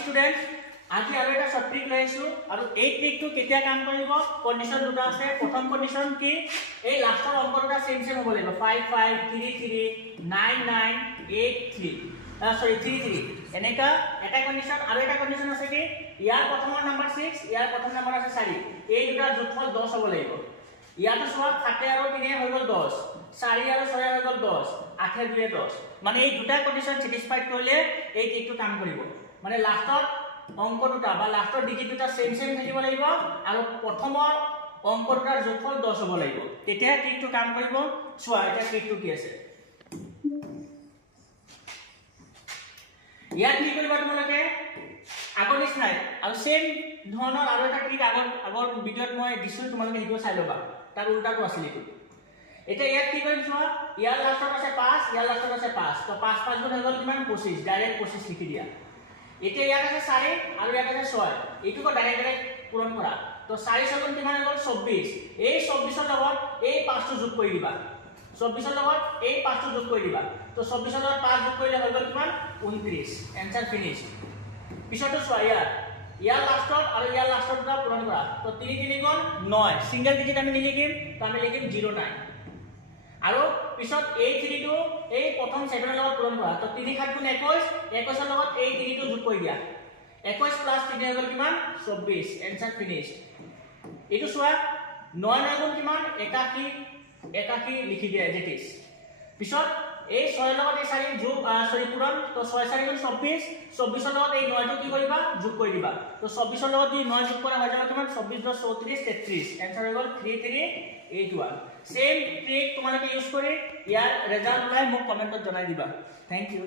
student আজি আৰু এটা শৰ্ট ট্ৰিক লৈ আহিছো আৰু এই ট্ৰিকটো কেতিয়া কাম কৰিব কন্ডিশন দুটা আছে প্ৰথম কন্ডিশন কি এই লাষ্টৰ অংক দুটা সেম সেম হ'ব লাগিব 55339983 33 এনেকা এটা কন্ডিশন আৰু এটা কন্ডিশন আছে কি ইয়াৰ প্ৰথমৰ নম্বৰ 6 ইয়াৰ প্ৰথম নম্বৰ আছে 4 এই দুটাৰ যোগফল 10 হ'ব লাগিব ইয়াতো সব 7 আৰু 3 হৈ গ'ল 10 4 আৰু 6 হৈ গ'ল 10 8 আৰু 2 10 মানে এই দুটা কন্ডিশন স্যাটিসফাইড কৰিলে এই ট্ৰিকটো কাম কৰিব মানে লাষ্টৰ অংক দুটা বা লাষ্টৰ ডিজিট দুটা সেম সেম থাকিব লাগিব আৰু প্ৰথমৰ অংক দুটাৰ যোগফল 10 হ'ব লাগিব তেতিয়া ট্ৰিকটো কাম কৰিব চোৱা এটা ট্ৰিকটো কি আছে ইয়াত কি কৰিবা তোমালোকে আগৰ নিচিনাই আৰু সেম ধৰণৰ আৰু এটা ট্ৰিক আগৰ ভিডিঅ'ত মই দিছো তোমালোকে সেইটো চাই ল'বা তাৰ উল্টাটো আছিল এইটো এতিয়া ইয়াত কি কৰিম চোৱা ইয়াৰ লাষ্টত আছে 5 ইয়াৰ লাষ্টত আছে 5 তো 5 5 গুণ হৈ গ'ল কিমান 25 ডাইৰেক্ট 25 লিখি দিয়া এতিয়া ইয়াত আছে 4 আৰু ইয়াত আছে 6 এইটোকো ডাইৰেক্ট পূৰণ কৰা তো 4 6 গুণ কিমান হৈ গ'ল 24 এই 24 ৰ লগত এই 5 টো যোগ কৰি দিবা 24 ৰ লগত এই 5 টো যোগ কৰি দিবা তো 24 ৰ লগত 5 যোগ কৰিলে হৈ গ'ল কিমান 29 এনসাৰ ফিনিশ পিছতো চোৱা ইয়াৰ লাষ্টত আৰু ইয়াৰ লাষ্টত দুটা পূৰণ কৰা তো 3 3 গুণ 9 সিঙ্গেল ডিজিট আমি নিলিখিম তো আমি লিখিম 09 আৰু পিছত এই 3 টো এই প্ৰথম 7 ৰ লগত পূৰণ কৰা তো 3 7 গুণ 21 21 ৰ লগত এই 3 টো যোগ কৰি দিয়া 21 প্লাস 3 হৈ গ'ল কিমান 24 এনসাৰ ফিনিশ এইটো চোৱা 9 9 গুণ কিমান 81 লিখি দিয়া এজ ইট ইজ পিছত এই 6 ৰ লগত এই 4 যোগ পূৰণ তো 6 4 গুণ 24 24 ৰ লগত এই 9 টো কি কৰিবা যোগ কৰি দিবা তো 24 ৰ লগত যদি 9 যোগ কৰা হৈ যাব কিমান 24 + 34 33 এনসাৰ হৈ গ'ল 3381 সেম ট্ৰিক তোমালোকে ইউজ কৰি ইয়াৰ ৰিজাল্ট ওলাই মোক কমেন্টত জনাই দিবা থ্যাংক ইউ